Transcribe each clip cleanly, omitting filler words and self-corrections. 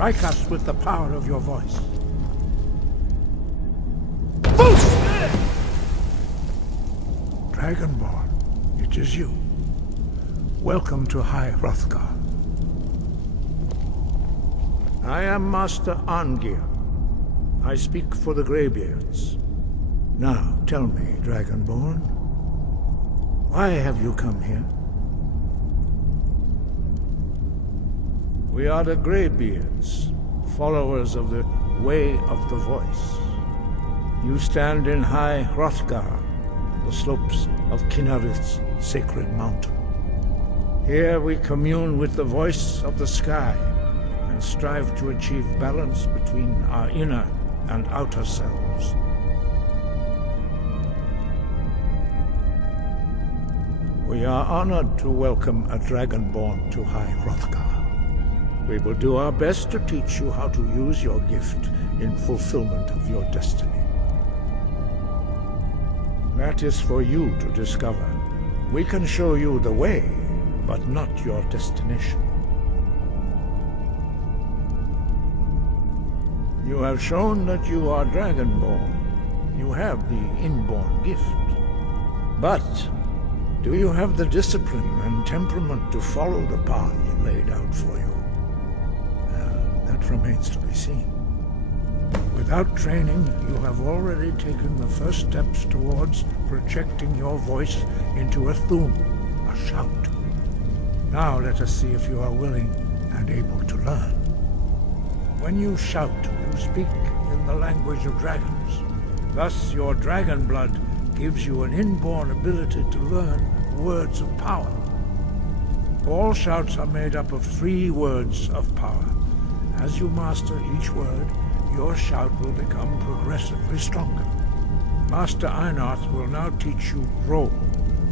Strike us with the power of your voice. Dragonborn, it is you. Welcome to High Hrothgar. I am Master Arngir. I speak for the Greybeards. Now, tell me, Dragonborn, why have you come here? We are the Greybeards, followers of the Way of the Voice. You stand in High Hrothgar, the slopes of Kinnarith's sacred mountain. Here we commune with the voice of the sky and strive to achieve balance between our inner and outer selves. We are honored to welcome a Dragonborn to High Hrothgar. We will do our best to teach you how to use your gift in fulfillment of your destiny. That is for you to discover. We can show you the way, but not your destination. You have shown that you are Dragonborn. You have the inborn gift. But do you have the discipline and temperament to follow the path laid out for you? That remains to be seen. Without training, you have already taken the first steps towards projecting your voice into a thum, a shout. Now let us see if you are willing and able to learn. When you shout, you speak in the language of dragons. Thus, your dragon blood gives you an inborn ability to learn words of power. All shouts are made up of 3 words of power. As you master each word, your shout will become progressively stronger. Master Einarth will now teach you Ro,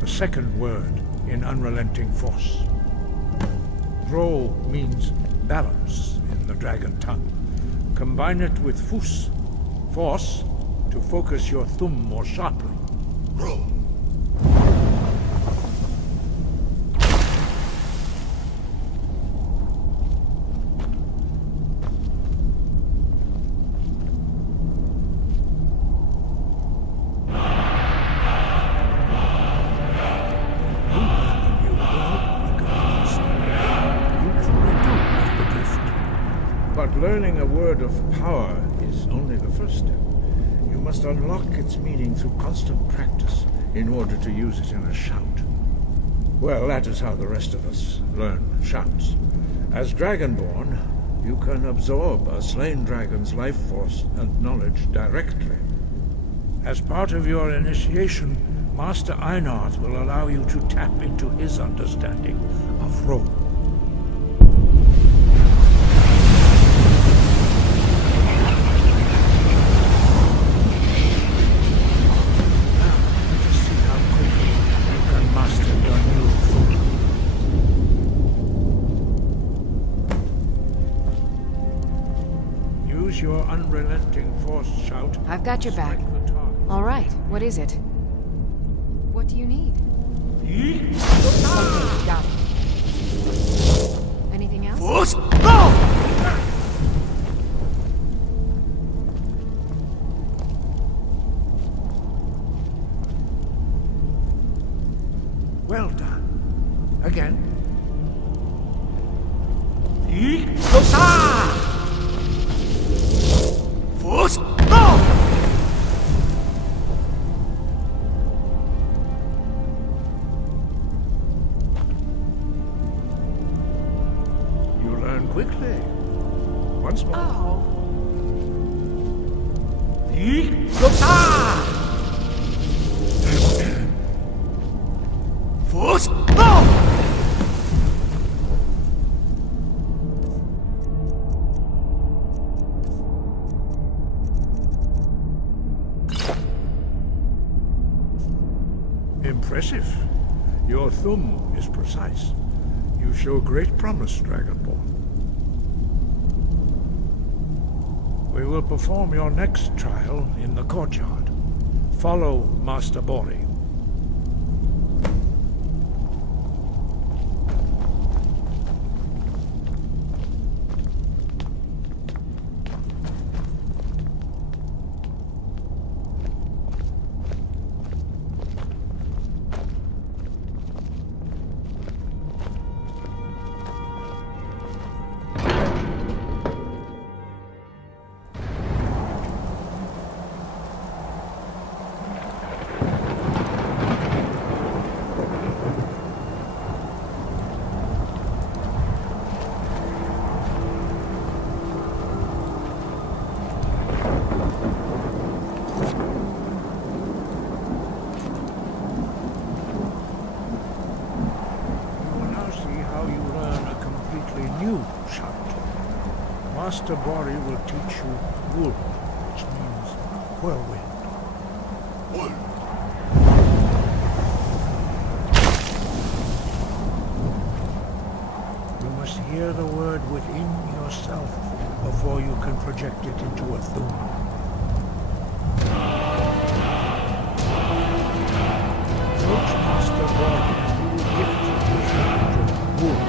the second word in Unrelenting Force. Ro means balance in the dragon tongue. Combine it with Fus, force, to focus your thumb more sharply. Ro. But learning a word of power is only the first step. You must unlock its meaning through constant practice in order to use it in a shout. Well, that is how the rest of us learn shouts. As Dragonborn, you can absorb a slain dragon's life force and knowledge directly. As part of your initiation, Master Einarth will allow you to tap into his understanding of Ro. Your unrelenting force shout. I've got your back. All right, what is it? What do you need? Okay, got it. Anything else? Force, go! Well done. Again. Force, go! You learn quickly. Once more. Oh. Force, go! Impressive. Your thumb is precise. You show great promise, Dragonborn. We will perform your next trial in the courtyard. Follow Master Bori. Master Bori will teach you Wood, which means whirlwind. You must hear the word within yourself before you can project it into a thum. Approach Master Bori and he will gift you his knowledge of Wood.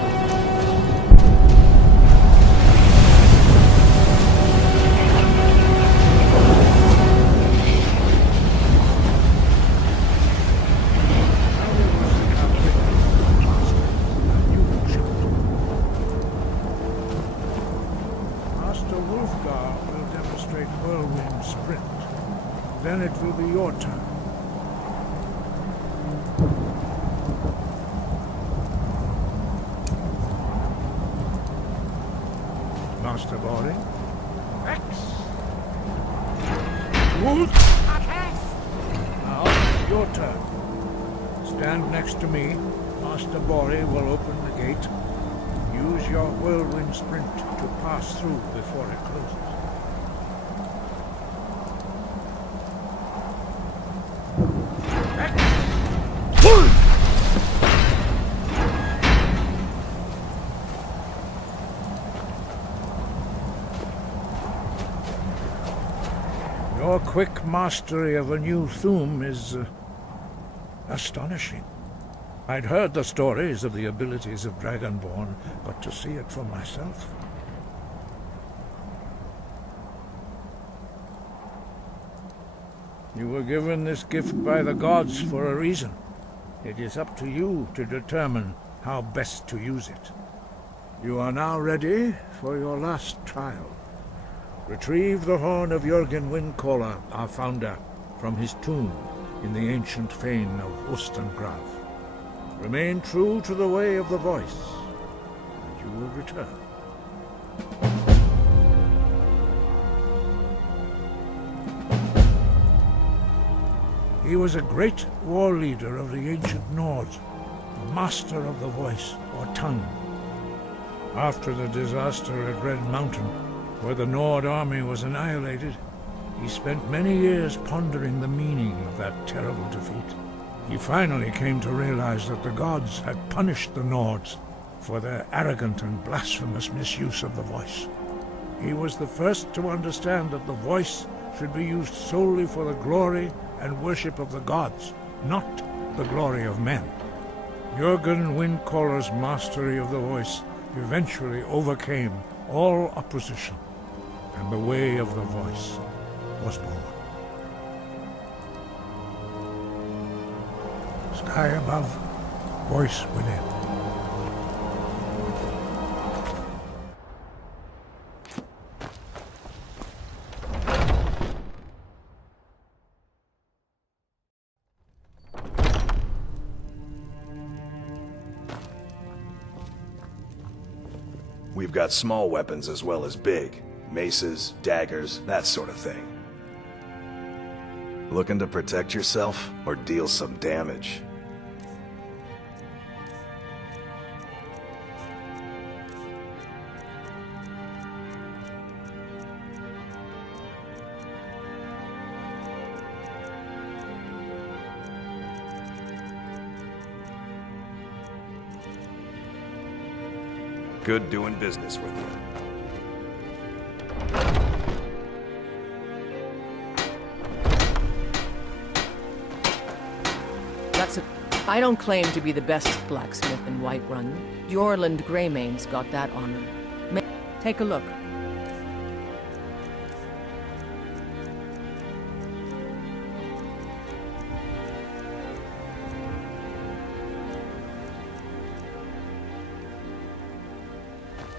Whirlwind sprint. Then it will be your turn. Master Bori. X. Wood. Now, your turn. Stand next to me. Master Bori will open the gate. Use your whirlwind sprint to pass through before it closes. Your quick mastery of a new thum is astonishing. I'd heard the stories of the abilities of Dragonborn, but to see it for myself... You were given this gift by the gods for a reason. It is up to you to determine how best to use it. You are now ready for your last trial. Retrieve the horn of Jürgen Windcaller, our founder, from his tomb in the ancient fane of Ustengrav. Remain true to the way of the voice, and you will return. He was a great war leader of the ancient Nords, a master of the voice, or tongue. After the disaster at Red Mountain, where the Nord army was annihilated, he spent many years pondering the meaning of that terrible defeat. He finally came to realize that the gods had punished the Nords for their arrogant and blasphemous misuse of the voice. He was the first to understand that the voice should be used solely for the glory and worship of the gods, not the glory of men. Jürgen Windcaller's mastery of the voice eventually overcame all opposition, and the way of the voice was born. Sky above, voice within. We've got small weapons as well as big. Maces, daggers, that sort of thing. Looking to protect yourself or deal some damage? Good doing business with you. I don't claim to be the best blacksmith in Whiterun. Jorland Greymane's got that honor. Take a look.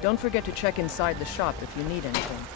Don't forget to check inside the shop if you need anything.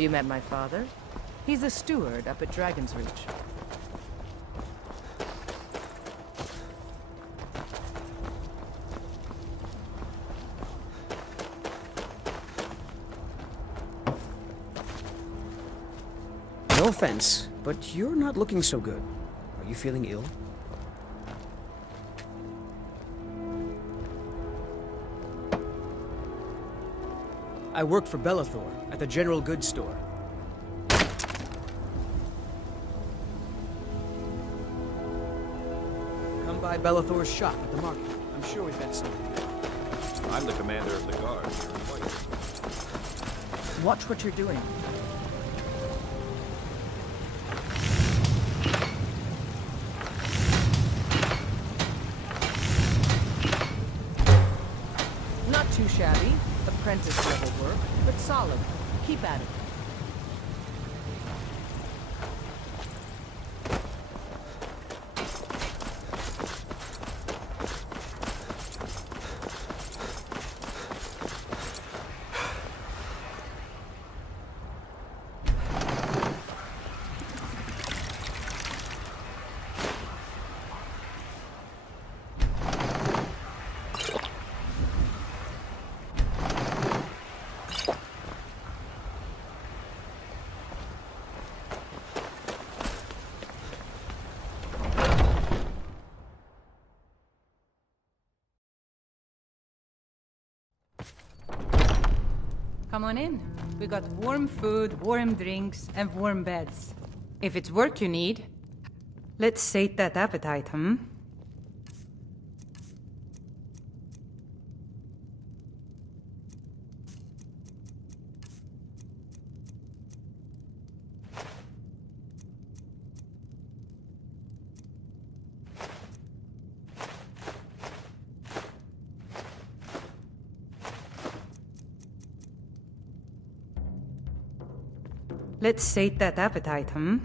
Have you met my father? He's the steward up at Dragon's Reach. No offense, but you're not looking so good. Are you feeling ill? I work for Bellathor at the general goods store. Come by Bellathor's shop at the market. I'm sure we've got something. I'm the commander of the guard. Watch what you're doing. Not too shabby. Apprentice level work, but solid. Keep at it. Come on in. We got warm food, warm drinks, and warm beds. If it's work you need, let's sate that appetite, hmm? Let's sate that appetite, hmm?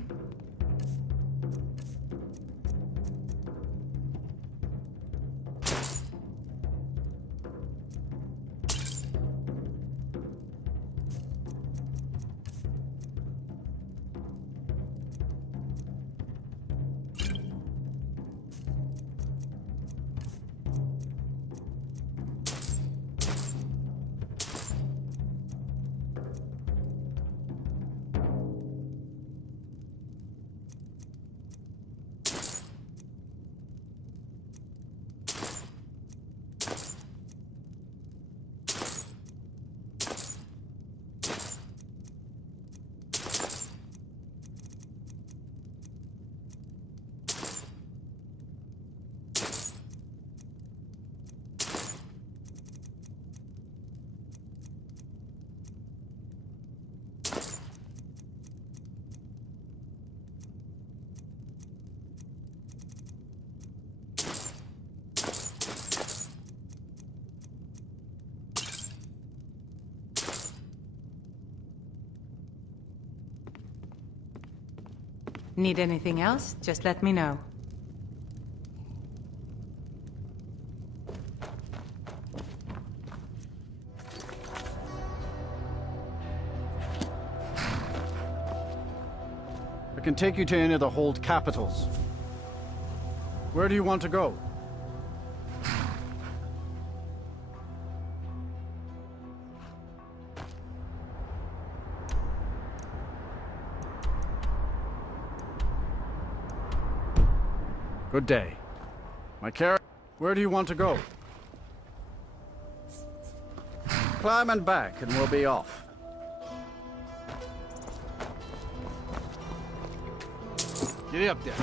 Need anything else? Just let me know. I can take you to any of the hold capitals. Where do you want to go? Good day. My carriage. Where do you want to go? Climb and back, and we'll be off. Get up there.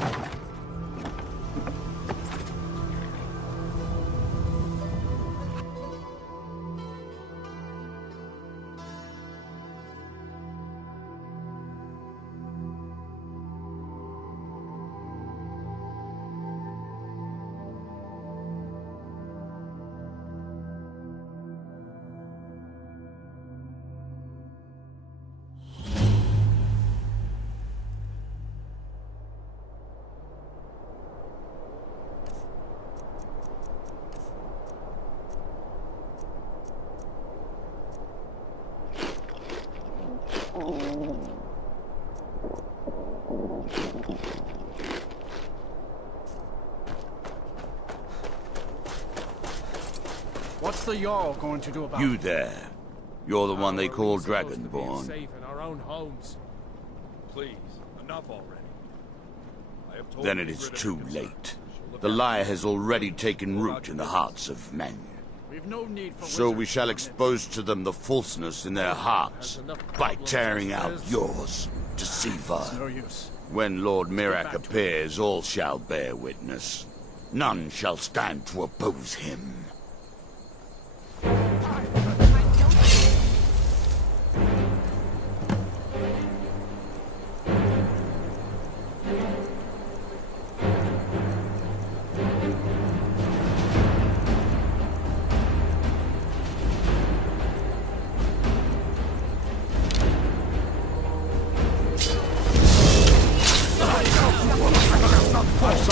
What's the Jarl going to do about You it? there. You're the one they call Dragonborn. Safe in our own homes. Please, enough already. I have told Then you it to is get rid of too your late. concerns. She'll look The after lie you. has already taken root in the hearts of men. We've no need for So we wizards shall in our midst. expose to them the falseness in their hearts by tearing out yours, deceiver. No use. When Lord Mirak back to appears, all shall bear witness. None shall stand to oppose him. Force